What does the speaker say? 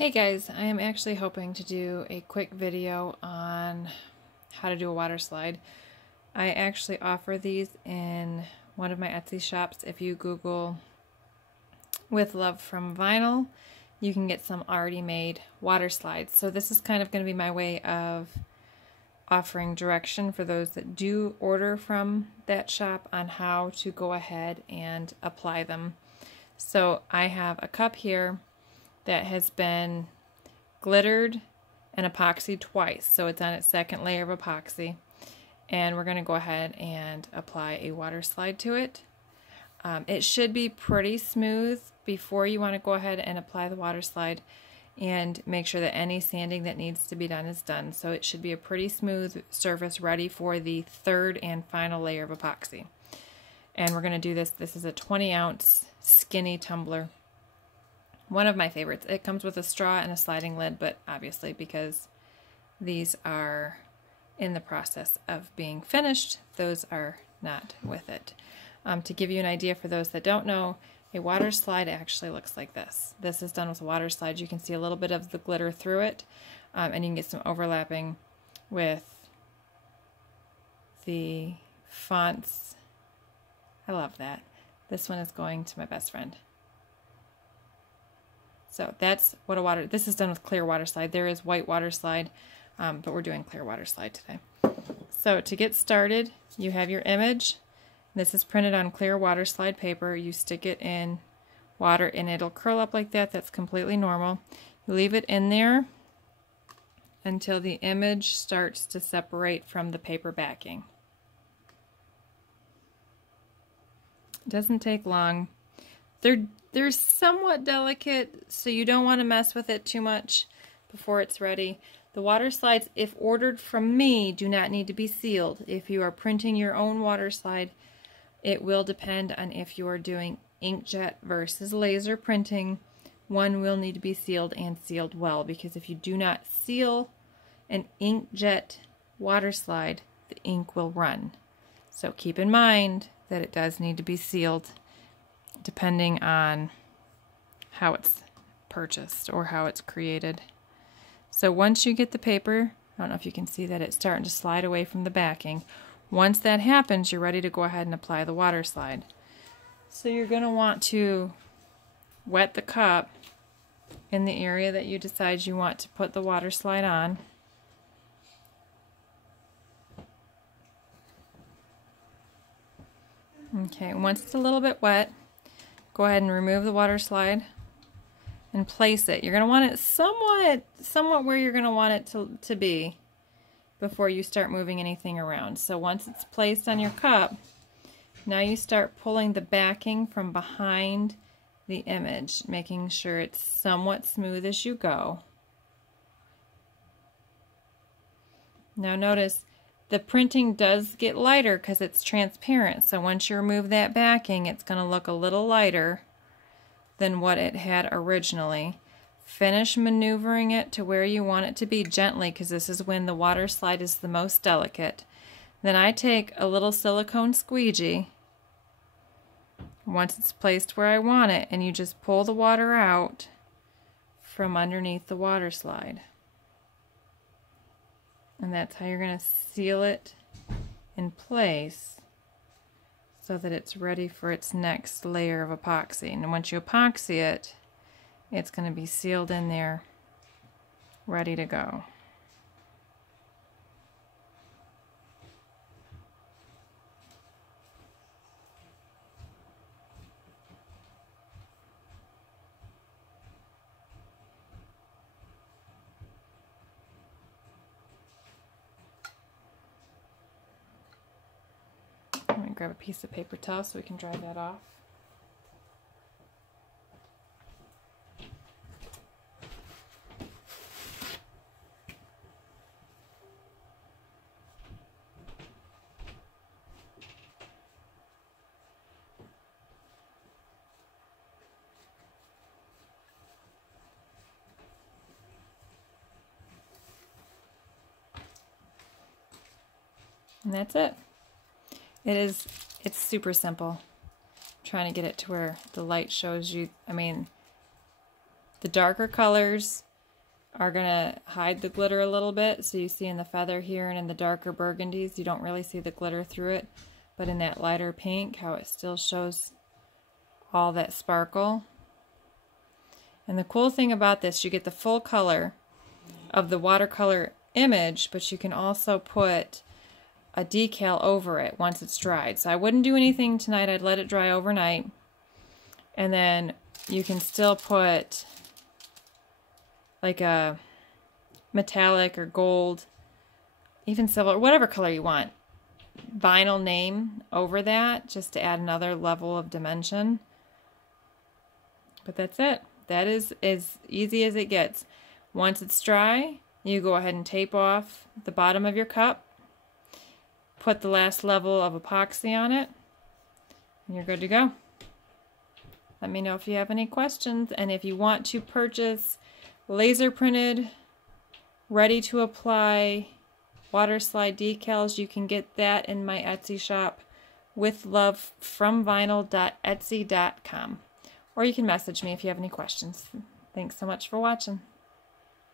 Hey guys, I am actually hoping to do a quick video on how to do a water slide. I actually offer these in one of my Etsy shops. If you Google "With Love from Vinyl," you can get some already made water slides. So this is kind of going to be my way of offering direction for those that do order from that shop on how to go ahead and apply them. So I have a cup here that has been glittered and epoxied twice, so it's on its second layer of epoxy, and we're going to go ahead and apply a water slide to it. It should be pretty smooth before you want to go ahead and apply the water slide, and make sure that any sanding that needs to be done is done. So it should be a pretty smooth surface ready for the third and final layer of epoxy. And we're going to do this. This is a 20-ounce skinny tumbler. One of my favorites. It comes with a straw and a sliding lid, but obviously because these are in the process of being finished, those are not with it. To give you an idea for those that don't know, a water slide actually looks like this. This is done with a water slide. You can see a little bit of the glitter through it, and you can get some overlapping with the fonts. I love that. This one is going to my best friend. So that's what this is done with clear water slide. There is white water slide, but we're doing clear water slide today. So to get started, you have your image. This is printed on clear water slide paper. You stick it in water and it'll curl up like that. That's completely normal. You leave it in there until the image starts to separate from the paper backing. It doesn't take long. They're somewhat delicate, so you don't want to mess with it too much before it's ready. The water slides, if ordered from me, do not need to be sealed. If you are printing your own water slide, it will depend on if you are doing inkjet versus laser printing. One will need to be sealed and sealed well, because if you do not seal an inkjet water slide, the ink will run. So keep in mind that it does need to be sealed, depending on how it's purchased or how it's created. So once you get the paper, I don't know if you can see that it's starting to slide away from the backing. Once that happens, you're ready to go ahead and apply the water slide. So you're going to want to wet the cup in the area that you decide you want to put the water slide on. Okay, once it's a little bit wet, go ahead and remove the water slide and place it. You're going to want it somewhat where you're going to want it to be before you start moving anything around. So once it's placed on your cup, now you start pulling the backing from behind the image, making sure it's somewhat smooth as you go. Now notice the printing does get lighter because it's transparent, so once you remove that backing, it's going to look a little lighter than what it had originally. Finish maneuvering it to where you want it to be gently, because this is when the water slide is the most delicate. Then I take a little silicone squeegee, once it's placed where I want it, and you just pull the water out from underneath the water slide. And that's how you're going to seal it in place so that it's ready for its next layer of epoxy. And once you epoxy it, it's going to be sealed in there, ready to go. I'm going to grab a piece of paper towel so we can dry that off. And that's it. It's super simple. I'm trying to get it to where the light shows you, I mean, the darker colors are going to hide the glitter a little bit. So you see in the feather here and in the darker burgundies, you don't really see the glitter through it. But in that lighter pink, how it still shows all that sparkle. And the cool thing about this, you get the full color of the watercolor image, but you can also put a decal over it once it's dried. So I wouldn't do anything tonight. I'd let it dry overnight. And then you can still put like a metallic or gold, even silver, whatever color you want, vinyl name over that, just to add another level of dimension. But that's it. That is as easy as it gets. Once it's dry, you go ahead and tape off the bottom of your cup, put the last level of epoxy on it, and you're good to go. Let me know if you have any questions, and if you want to purchase laser printed, ready to apply water slide decals, you can get that in my Etsy shop, with love from vinyl.etsy.com. Or you can message me if you have any questions. Thanks so much for watching.